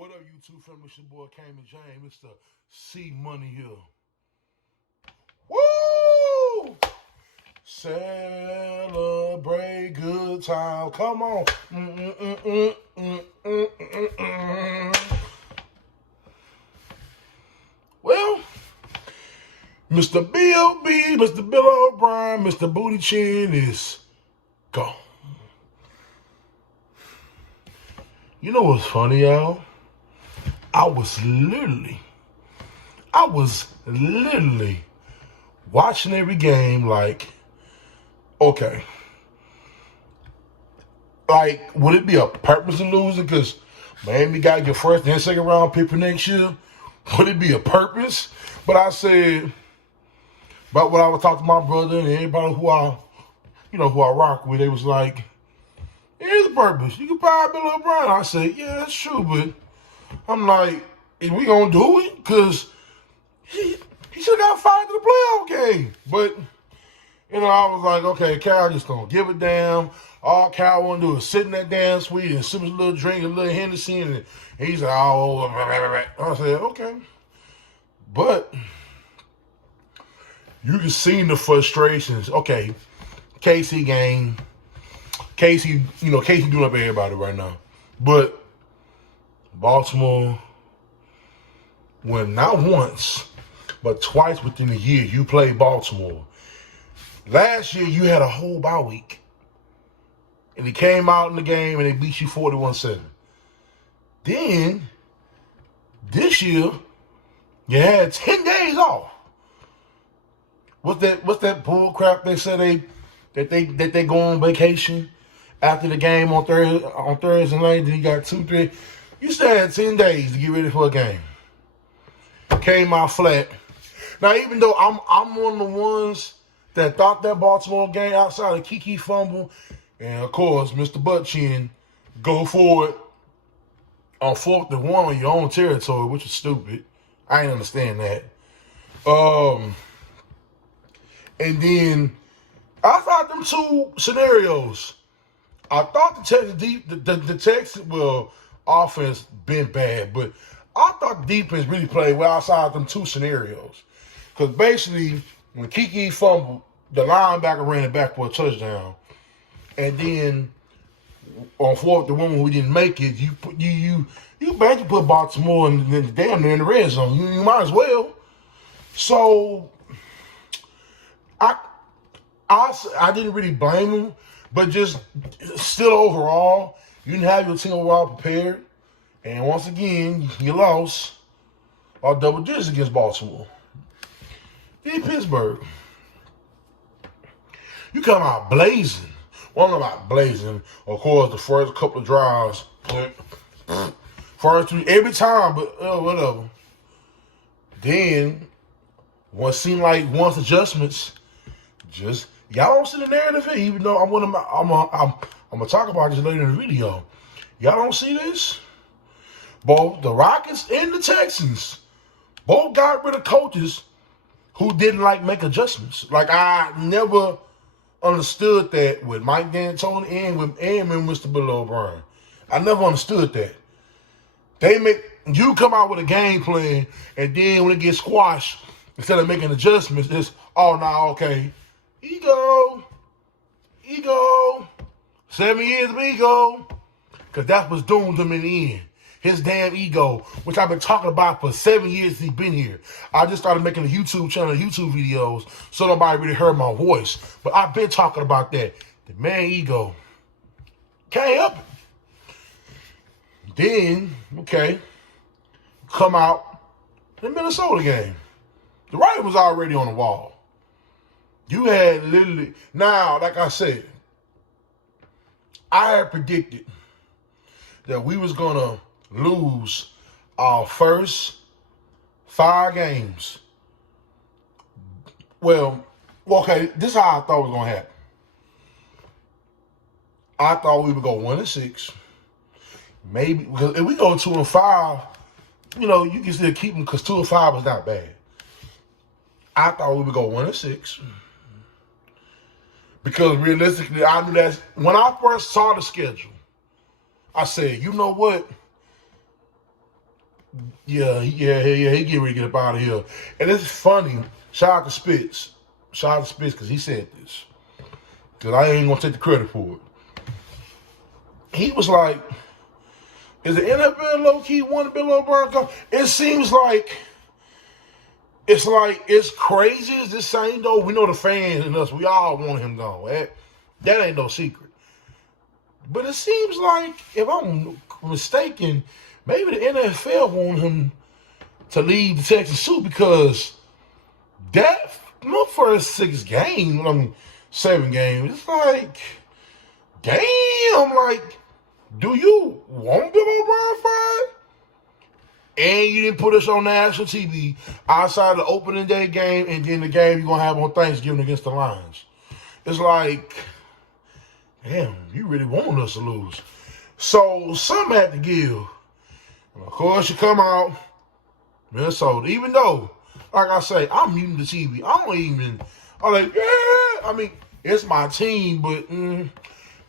What up, YouTube family? It's your boy Cayman James. It's the C Money here. Woo! Celebrate good time. Come on. Well, Mr. B.O.B., Mr. Bill O'Brien, Mr. Booty Chin is gone. You know what's funny, y'all? I was literally watching every game like, okay, like, would it be a purpose in losing? Because Miami got your first and second round pick for next year. Would it be a purpose? But I said, about what I was talking to my brother and everybody who I rock with, they was like, here's the purpose. You can buy Bill O'Brien. I said, yeah, that's true, but I'm like, is we gonna do it? Because he should have got fired to the playoff game. But, I was like, okay, Cal just gonna give it down. All Cal wanna do is sit in that damn suite and sip his little drink, a little Hennessy, and he's like, oh, I said, okay. But you can see the frustrations. Okay, Casey game. Casey doing up everybody right now. But Baltimore, when not once, but twice within a year, you played Baltimore. Last year, you had a whole bye week. And he came out in the game and they beat you 41-7. Then, this year, you had 10 days off. What's that bull crap they said that they go on vacation after the game on Thursday night? Then you got 2-3. You still had 10 days to get ready for a game. Came out flat. Now, even though I'm one of the ones that thought that Baltimore game outside of Kiki fumble, and of course, Mr. Buttchin go for it on 4th and 1 on your own territory, which is stupid. I ain't understand that. And then I thought them two scenarios. I thought the Texans, offense been bad, but I thought the defense really played well outside them two scenarios. Because basically, when Kiki fumbled, the linebacker ran it back for a touchdown. And then on 4th and 1 when we didn't make it, you basically put Baltimore damn near in the red zone. You might as well. So I didn't really blame him, but just still overall, you didn't have your team overall prepared. And once again, you lost our double digits against Baltimore. Then Pittsburgh. You come out blazing. Well, I'm not blazing. Of course, the first couple of drives, first three, every time, but whatever. Then, what seemed like once adjustments, just y'all don't see the narrative here. Even though I'm gonna talk about this later in the video. Y'all don't see this. Both the Rockets and the Texans both got rid of coaches who didn't make adjustments. Like, I never understood that with Mike D'Antoni and with Mr. Bill O'Brien. I never understood that. You come out with a game plan, and then when it gets squashed, instead of making adjustments, it's, oh, no, okay. Ego. 7 years of ego. Because that's what's doomed him in the end. His damn ego, which I've been talking about for 7 years he's been here. I just started making a YouTube channel, YouTube videos, so nobody really heard my voice. But I've been talking about that. The man ego. Can't help it. Then, okay, come out in the Minnesota game. The writing was already on the wall. You had literally, now, like I said, I had predicted that we was going to lose our first 5 games. Well, okay, this is how I thought it was going to happen. I thought we would go 1-6. Maybe, because if we go 2-5, you can still keep them because 2-5 is not bad. I thought we would go 1-6. Because realistically, I knew that when I first saw the schedule, I said, you know what? He get ready to get up out of here. And it's funny. Shout out to Spitz. Shout out to Spitz because he said this. Because I ain't going to take the credit for it. He was like, is the NFL low-key wanting Bill O'Brien to come? It seems like it's crazy as this saying, though. We know the fans and us, we all want him gone. That ain't no secret. But it seems like, if I'm mistaken, maybe the NFL want him to lead the Texans too, because that first 7 games, it's like, damn, like, do you want Bill O'Brien fired? And you didn't put us on national TV outside the opening day game and then the game you're going to have on Thanksgiving against the Lions. It's like, damn, you really want us to lose. So something had to give. And of course, you come out, Minnesota. Even though, like I say, I'm muting the TV. I'm like, yeah. I mean, it's my team, but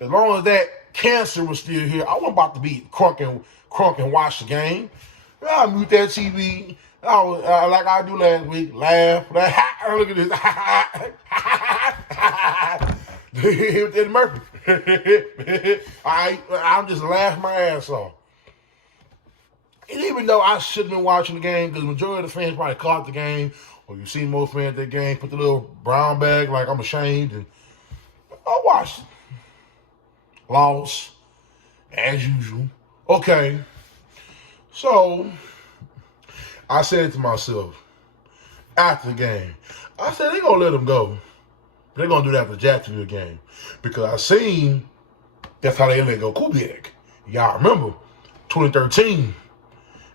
as long as that cancer was still here, I wasn't about to be crunk and watch the game. I mute that TV. Like I do last week, laugh. Look at this. Eddie Murphy. I'm just laughing my ass off. And even though I shouldn't have been watching the game, because the majority of the fans probably caught the game, or you see most fans at that game, put the little brown bag like I'm ashamed, and I watched it. Lost, as usual. Okay. So, I said to myself, after the game, I said, they're going to let him go. They're going to do that after the Jacksonville game. Because I seen that's how they let go Kubiak. Y'all remember, 2013.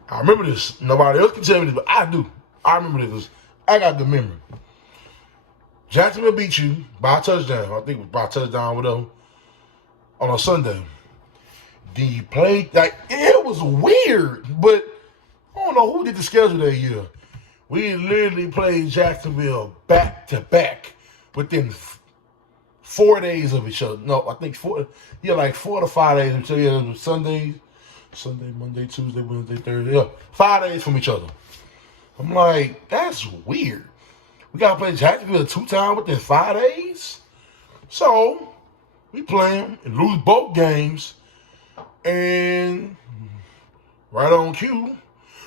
I remember this. Nobody else can tell me this, but I do. I remember this. I got good memory. Jacksonville beat you by a touchdown. I think it was by a touchdown with them on a Sunday. Then you played, like, it was weird, but I don't know who did the schedule that year. We literally played Jacksonville back-to-back within 4 days of each other. No, I think 4 to 5 days of each other. Yeah, Sunday, Monday, Tuesday, Wednesday, Thursday. Yeah, 5 days from each other. I'm like, that's weird. We got to play Jacksonville 2 times within 5 days? So, we play them and lose both games. And right on cue.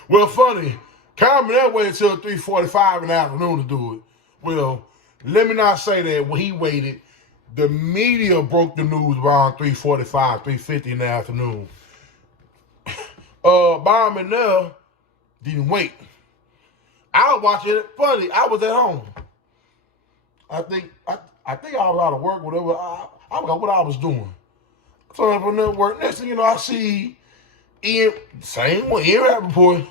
Well, funny, Cameron that way until 3:45 in the afternoon to do it. Well, let me not say that when he waited, the media broke the news around 3:45, 3:50 in the afternoon. Byron Manel didn't wait. I was watching it. Funny, I was at home. I think I was out of work, whatever. I forgot what I was doing. So from network, next thing you know, I see Ian Rappaport.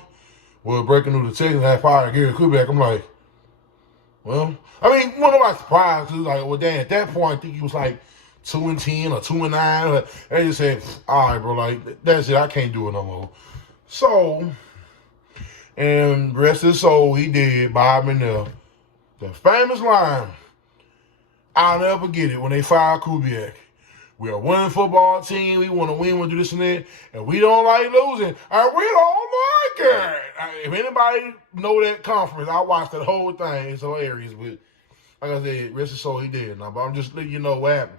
Well, breaking news, the Texans had fired Gary Kubiak. I'm like, well, I mean, one of my surprised. It was like, well, damn, at that point, I think he was like 2-10 or 2-9. They just said, all right, bro, like, that's it. I can't do it no more. So, and rest his soul, he did, Bob Manel. The famous line, I'll never forget it, when they fired Kubiak. We're a winning football team. We want to win, we want to do this and that. And we don't like losing. And we don't like it. If anybody know that conference, I watched that whole thing. It's hilarious. But like I said, rest his soul, he did. Now, but I'm just letting you know what happened.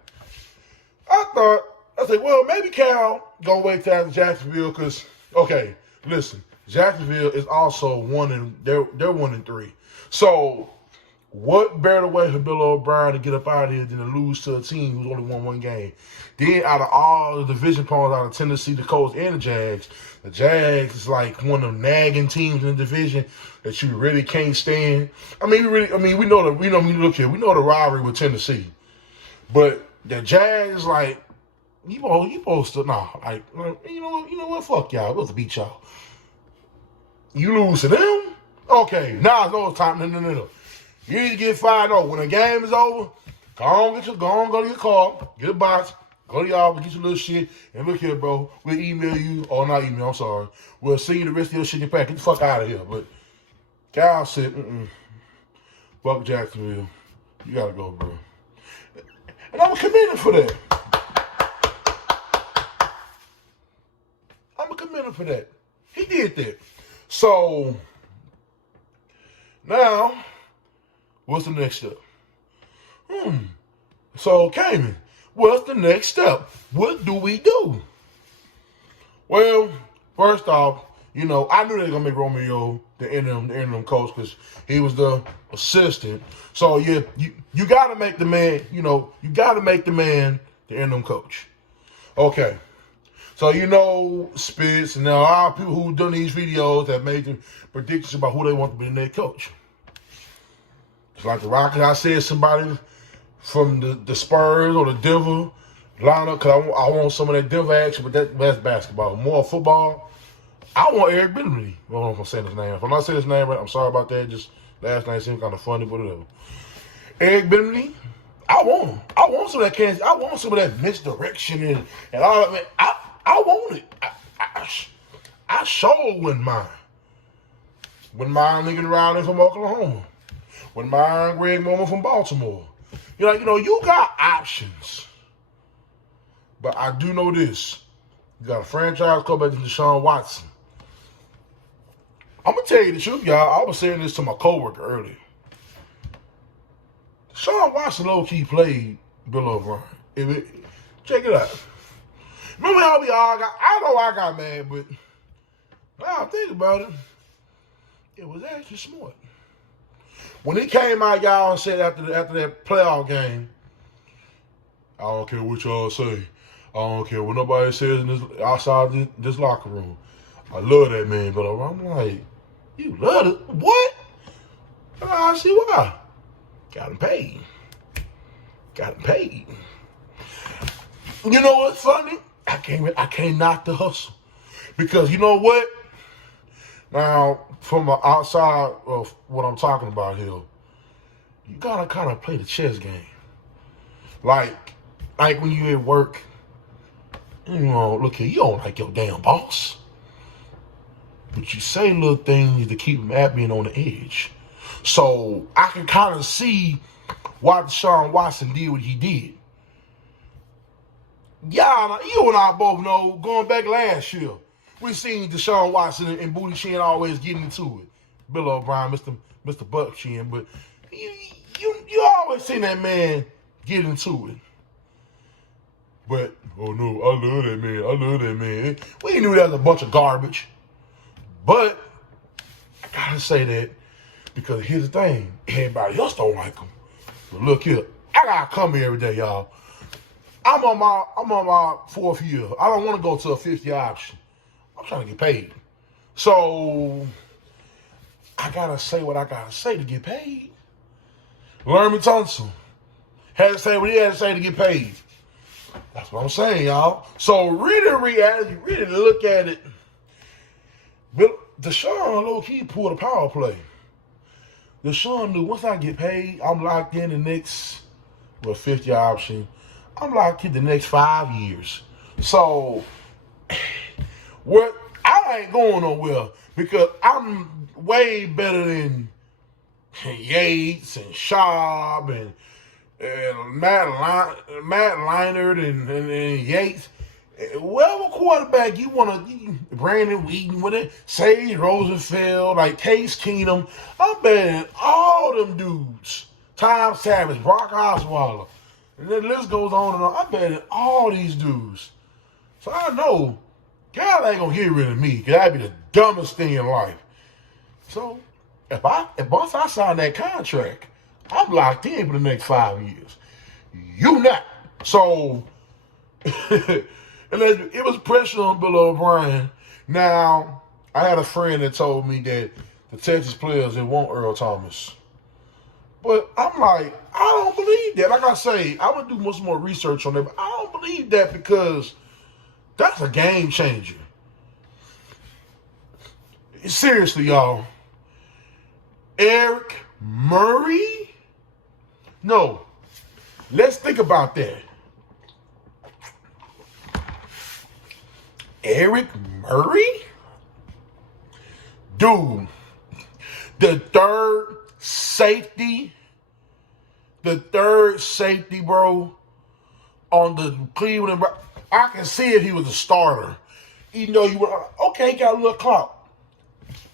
I said, well, maybe Cal going to wait till after Jacksonville because, okay, listen, Jacksonville is also they're 1-3. So, what better way for Bill O'Brien to get up out of here than to lose to a team who's only won 1 game? Then out of all the division opponents out of Tennessee, the Colts, and the Jags is like one of them nagging teams in the division that you really can't stand. We know the rivalry with Tennessee, but the Jags like you supposed to you know what? Fuck y'all. We're supposed to beat y'all. You lose to them? Okay, now it's no time. No. You need to get fired over. When the game is over, go to your car, get a box, go to your office, get your little shit, and look here, bro. We'll email you, or not email, I'm sorry. We'll send you the rest of your shit in your pack. Get the fuck out of here. But Cal said, fuck Jacksonville. You gotta go, bro. And I'm committed for that. I'm committed for that. He did that. So now, what's the next step? So, Cayman, what's the next step? What do we do? Well, first off, I knew they were gonna make Romeo the interim coach because he was the assistant. So yeah, you gotta make the man, you gotta make the man the interim coach. Okay. So Spitz and there are a lot of people who've done these videos that made the predictions about who they want to be the next coach. It's like the Rockets, I said somebody from the Spurs or the Denver lineup because I want some of that Denver action, but that's basketball. More football, I want Eric Bieniemy. I don't know if I'm saying his name. If I'm not saying his name right, I'm sorry about that. Just last name seemed kind of funny, but whatever. Eric Bieniemy, I want him. I want some of that Kansas. I want some of that misdirection and all of it. I want it. I sure wouldn't mind. Wouldn't mind Lincoln Riley from Oklahoma. Wouldn't mind Greg Norman from Baltimore. You got options. But I do know this. You got a franchise quarterback in Deshaun Watson. I'm going to tell you the truth, y'all. I was saying this to my coworker earlier. Deshaun Watson low-key played Bill O'Brien. Check it out. Remember how I know I got mad, but now I think about it was actually smart. When he came out, y'all, and said after that playoff game, I don't care what y'all say. I don't care what nobody says outside this locker room. I love that man, but I'm like, you love it? What? I see why. Got him paid. You know what's funny? I can't knock the hustle. Because you know what? Now, from the outside of what I'm talking about here, you gotta kind of play the chess game. Like when you at work, look here, you don't like your damn boss. But you say little things to keep him happy and on the edge. So I can kind of see why Deshaun Watson did what he did. Yeah, you and I both know, going back last year, we seen Deshaun Watson and Booty Chin always getting into it. Bill O'Brien, Mr. Buck Chin, but you always seen that man get into it. But, oh no, I love that man. We knew that was a bunch of garbage. But, I gotta say that, because here's the thing, everybody else don't like him. But look here, I gotta come here every day, y'all. I'm on my fourth year. I don't want to go to a fifth year option. I'm trying to get paid. So, I gotta say what I gotta say to get paid. Lerman Tunsil had to say what he had to say to get paid. That's what I'm saying, y'all. So, really look at it. Deshaun low-key pulled a power play. Deshaun knew once I get paid, I'm locked in the next, fifth year option. I'm locked in the next 5 years. So, I ain't going nowhere because I'm way better than Yates and Schaub and Matt Leinart and Yates. Whatever quarterback you want to, Brandon Wheaton, Sage Rosenfeld, like Case Keenum, I'm betting all them dudes. Tom Savage, Brock Osweiler, and the list goes on and on. I'm betting all these dudes. So I know God ain't gonna get rid of me, because that'd be the dumbest thing in life. So if once I sign that contract, I'm locked in for the next 5 years. You not. So and it was pressure on Bill O'Brien. Now, I had a friend that told me that the Texas players didn't want Earl Thomas. But I'm like, I don't believe that. Like I say, I would do much more research on that, but I don't believe that because that's a game changer. Seriously, y'all. Eric Murray? No. Let's think about that. Eric Murray? Dude, the third safety, bro, on the Cleveland. I can see if he was a starter. You were, okay, he got a little clout.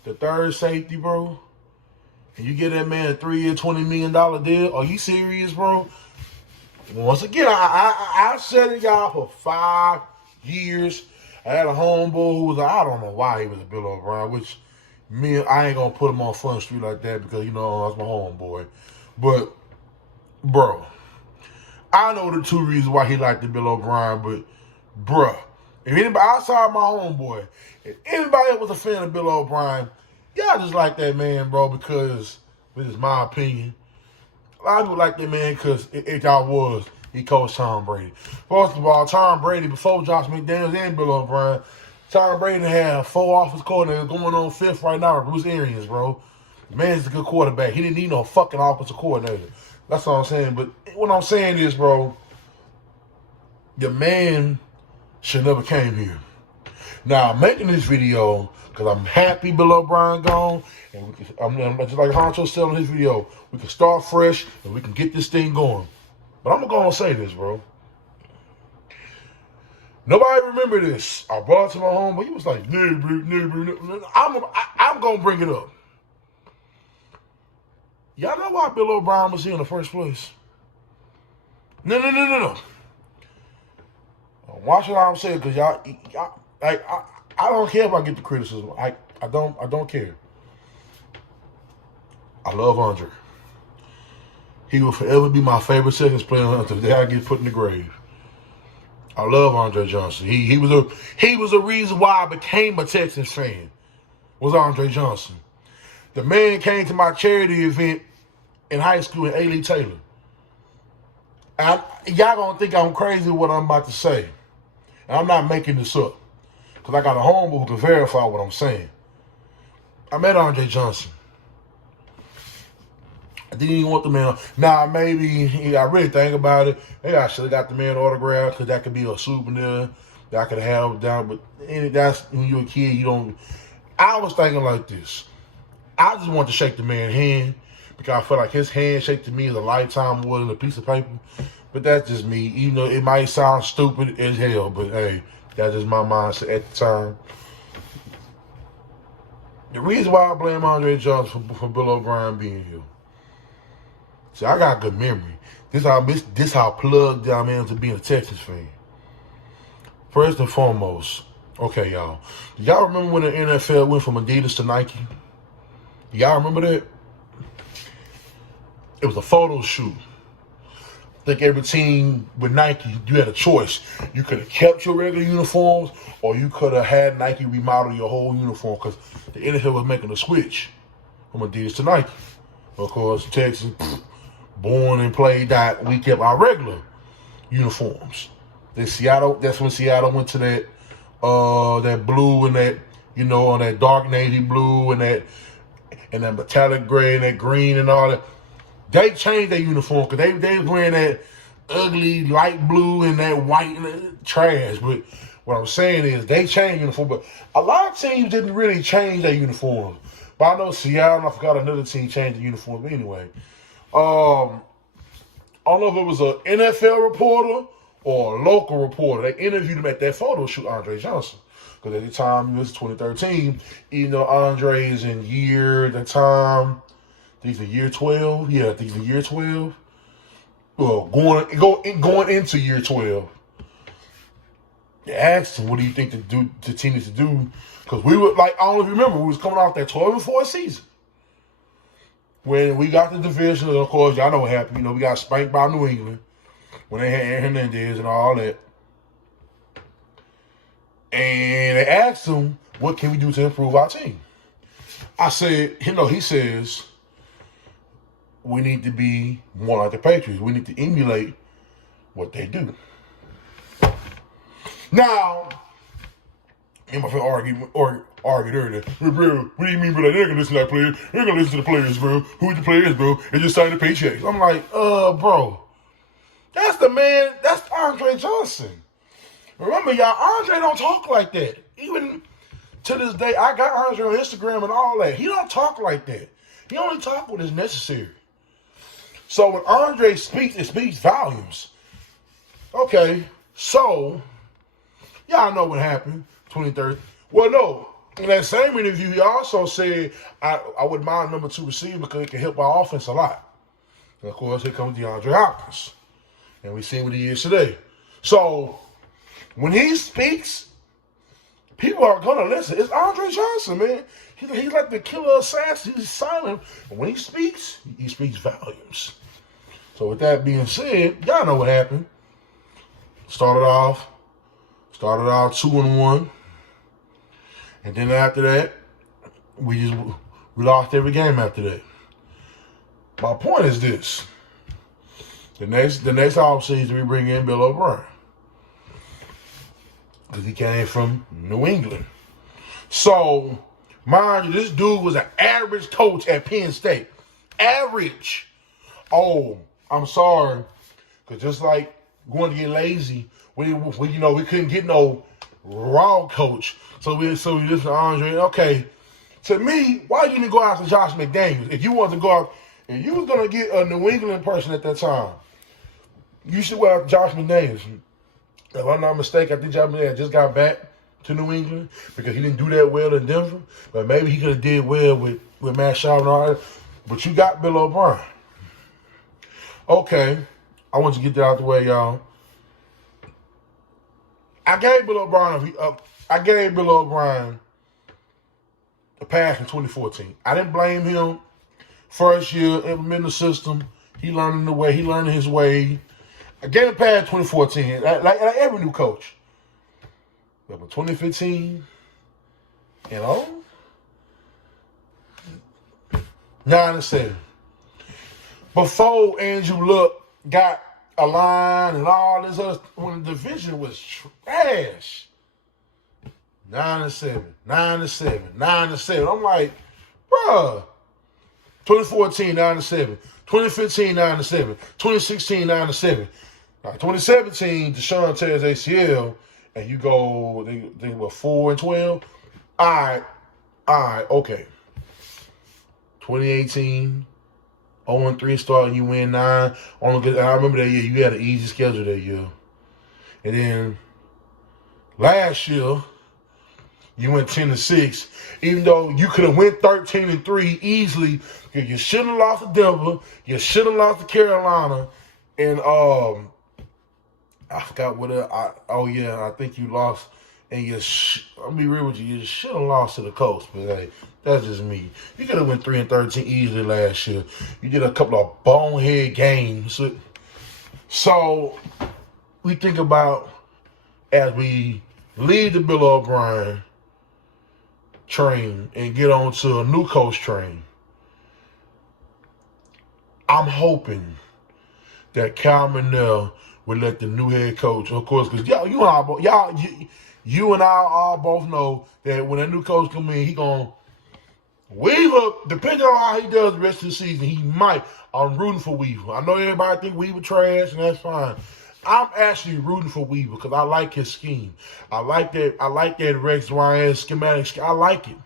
the third safety, bro, and you get that man a 3-year, $20 million deal, are you serious, bro? Once again, I said it, y'all, for 5 years. I had a homeboy who was, I don't know why he was a Bill O'Brien, which I ain't gonna put him on Front Street like that because, you know, that's my homeboy. But, bro, I know the 2 reasons why he liked the Bill O'Brien, but, bruh, if anybody outside my homeboy, if anybody else was a fan of Bill O'Brien, y'all just like that man, bro, because, this is my opinion, a lot of people like that man because if y'all was, he coached Tom Brady. First of all, Tom Brady, before Josh McDaniels and Bill O'Brien, Tom Brady had 4 offensive coordinators going on 5th right now with Bruce Arians, bro. The man's a good quarterback. He didn't need no fucking offensive coordinator. That's all I'm saying. But what I'm saying is, bro, the man should never came here. Now, I'm making this video because I'm happy Bill O'Brien gone. And I'm just like Honcho said on his video, we can start fresh and we can get this thing going. But I'm going to say this, bro. Nobody remember this. I brought it to my home, but he was like, no. I'm going to bring it up. Y'all know why Bill O'Brien was here in the first place? No. Watch what I'm saying, because y'all, like, I don't care if I get the criticism. I don't care. I love Andre. He will forever be my favorite Texans player until the day I get put in the grave. I love Andre Johnson. He was a reason why I became a Texans fan. Was Andre Johnson. The man came to my charity event in high school in A. Lee Taylor. Y'all gonna think I'm crazy with what I'm about to say. And I'm not making this up. Because I got a homeboy who can verify what I'm saying. I met Andre Johnson. I didn't even want the man. Now, maybe, I really think about it. Maybe I should have got the man autograph because that could be a souvenir that I could have down. But that's when you're a kid, you don't. I was thinking like this. I just want to shake the man's hand because I feel like his handshake to me is a lifetime more than a piece of paper. But that's just me. Even though it might sound stupid as hell, but hey, that's just my mindset at the time. The reason why I blame Andre Johnson for Bill O'Brien being here. See, I got good memory. This how plugged I'm into being a Texas fan. First and foremost, okay, y'all. Do y'all remember when the NFL went from Adidas to Nike? Y'all remember that? It was a photo shoot. I think every team with Nike, you had a choice. You could have kept your regular uniforms, or you could have had Nike remodel your whole uniform because the NFL was making a switch from Adidas to Nike. Of course, Texas, born and played that, we kept our regular uniforms. Then Seattle, that's when Seattle went to that blue and that, that dark navy blue and that metallic gray and that green and all that. They changed their uniform because they was wearing that ugly light blue and that white and that trash. But what I'm saying is they changed uniform, but a lot of teams didn't really change their uniforms. But I know Seattle, and I forgot another team changed the uniform. But anyway, I don't know if it was an NFL reporter or a local reporter. They interviewed him at that photo shoot, Andre Johnson. Because at the time, it was 2013, even though Andre is in the time, I think it's year 12. Yeah, I think it's year 12. Well, going into year 12. They asked him, what do you think the team needs to do? Because we were, like, I don't know if you remember, we was coming off that 12-4 season. When we got the division, and of course, y'all know what happened. We got spanked by New England when they had Aaron Hernandez and all that. And they asked him, what can we do to improve our team? I said, he says, we need to be more like the Patriots. We need to emulate what they do. Now, me and my friend argued earlier. Bro, what do you mean by that? They're going to listen to that player. They're going to listen to the players, bro. Who's the players, bro? They just signed the paychecks. I'm like, bro. That's the man. That's Andre Johnson. Remember, y'all, Andre don't talk like that. Even to this day, I got Andre on Instagram and all that. He don't talk like that. He only talk when it's necessary. So when Andre speaks, it speaks volumes. Okay, so y'all know what happened. 2030. Well, no, In that same interview, he also said, I wouldn't mind number 2 receiver because it can help our offense a lot. And of course, here comes DeAndre Hopkins. And we see what he is today. So, when he speaks, people are going to listen. It's Andre Johnson, man. He's like the killer assassin. He's silent. But when he speaks volumes. So, with that being said, y'all know what happened. Started off 2-1. And then after that, we lost every game after that. My point is this. The next offseason, we bring in Bill O'Brien. Because he came from New England. So, mind you, this dude was an average coach at Penn State. Average. Oh, I'm sorry. Because just like going to get lazy, we couldn't get no raw coach. So we listen to Andre. Okay, to me, why you didn't go after Josh McDaniels? If you wanted to go out, if you was going to get a New England person at that time, you should go after Josh McDaniels. If I'm not mistaken, I think Josh McDaniels just got back to New England because he didn't do that well in Denver. But maybe he could have did well with Matt Schaub and all that. But you got Bill O'Brien. Okay, I want you to get that out the way, y'all. I gave Bill O'Brien a pass in 2014. I didn't blame him. First year, implementing the system. He learning his way. I gave him a pass in 2014, like every new coach. But in 2015, 9-7. Before Andrew Luck got a line and all this other, when the division was trash. 9-7. I'm like, bruh. 2014, 9-7. 2015, 9-7. 2016, 9-7. Now, 2017, Deshaun tears ACL, and you go, they were 4-12. All right, okay. 2018, 0-3 start, and you win 9. I remember that year, you had an easy schedule that year. And then last year, you went 10-6, even though you could have went 13-3 easily. You shouldn't have lost to Denver. You should have lost to Carolina, and I forgot what. I think you lost, and I'll be real with you. You should have lost to the Colts, but hey, that's just me. You could have went 3-13 easily last year. You did a couple of bonehead games. So we think about as we leave the Bill O'Brien train and get on to a new coach train. I'm hoping that Cal Manel will let the new head coach, of course, because you and I all both know that when a new coach come in, he gonna Weaver, depending on how he does the rest of the season, he might. I'm rooting for Weaver. I know everybody think Weaver trash, and that's fine. I'm actually rooting for Weaver because I like his scheme. I like that Rex Ryan schematic. I like it.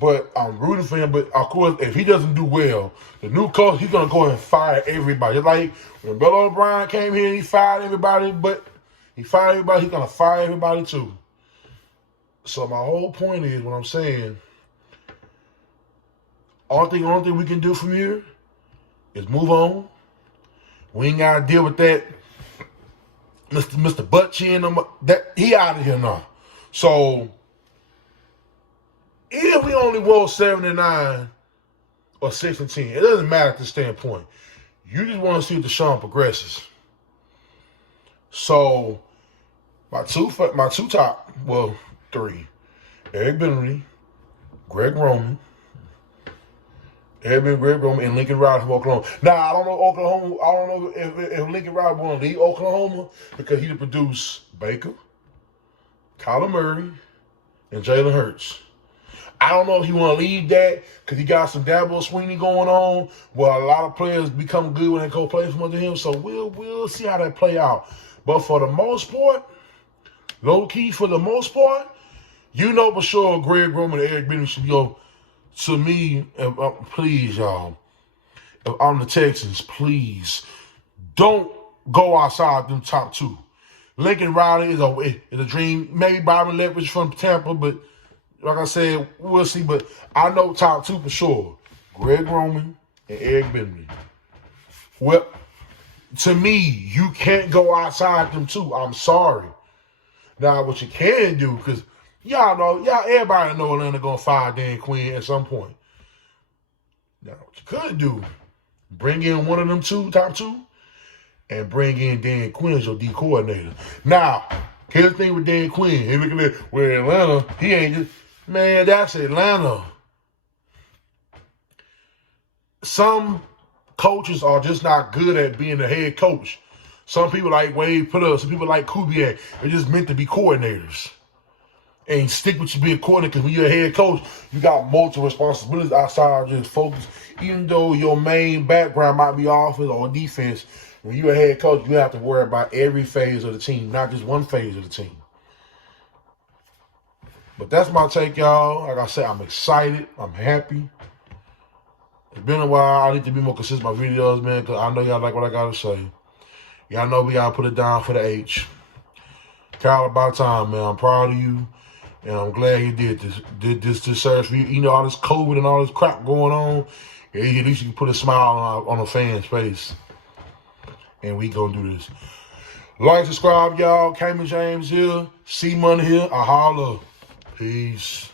But I'm rooting for him. But of course, if he doesn't do well, the new coach, he's gonna go and fire everybody. Just like when Bill O'Brien came here, he fired everybody, but he's gonna fire everybody too. So my whole point is, what I'm saying, only thing we can do from here is move on. We ain't gotta deal with that Mr. Butt Chin. That he out of here now. So if we only won 7-9 or 6-10, it doesn't matter at this standpoint. You just want to see if Deshaun progresses. So my two top, well, 3. Eric Bentley, Greg Roman, and Lincoln Riley from Oklahoma. Now, I don't know if Lincoln Riley want to leave Oklahoma because he produce Baker, Kyler Murray, and Jalen Hurts. I don't know if he want to leave that because he got some Dabo Sweeney going on where a lot of players become good when they go play from under him. So we'll see how that play out. But for the most part, low key for the most part, you know for sure Greg Roman and Eric Bentley should go. To me, please, y'all, if I'm the Texans, please don't go outside them top 2. Lincoln Riley is a dream. Maybe Byron Leftwich from Tampa, but like I said, we'll see. But I know top 2 for sure. Greg Roman and Eric Bieniemy. Well, to me, you can't go outside them 2. I'm sorry. Now, what you can do, because everybody know Atlanta gonna fire Dan Quinn at some point. Now, what you could do, bring in one of them top 2, and bring in Dan Quinn as your D coordinator. Now, here's the thing with Dan Quinn. He looking at where Atlanta, he ain't just, man, that's Atlanta. Some coaches are just not good at being a head coach. Some people like Wade Phillips, some people like Kubiak, they're just meant to be coordinators. And stick with you being a coordinator, because when you're a head coach, you got multiple responsibilities outside of just focus. Even though your main background might be offense or defense, when you're a head coach, you have to worry about every phase of the team, not just one phase of the team. But that's my take, y'all. Like I said, I'm excited. I'm happy. It's been a while. I need to be more consistent with my videos, man, because I know y'all like what I got to say. Y'all know we got to put it down for the H. Kyle, about time, man. I'm proud of you, and I'm glad you did this. Did this to serve for you. You know, all this COVID and all this crap going on, at least you can put a smile on a fan's face. And we gonna do this. Like, subscribe, y'all. Cayman James here. C Money here. I holla. Peace.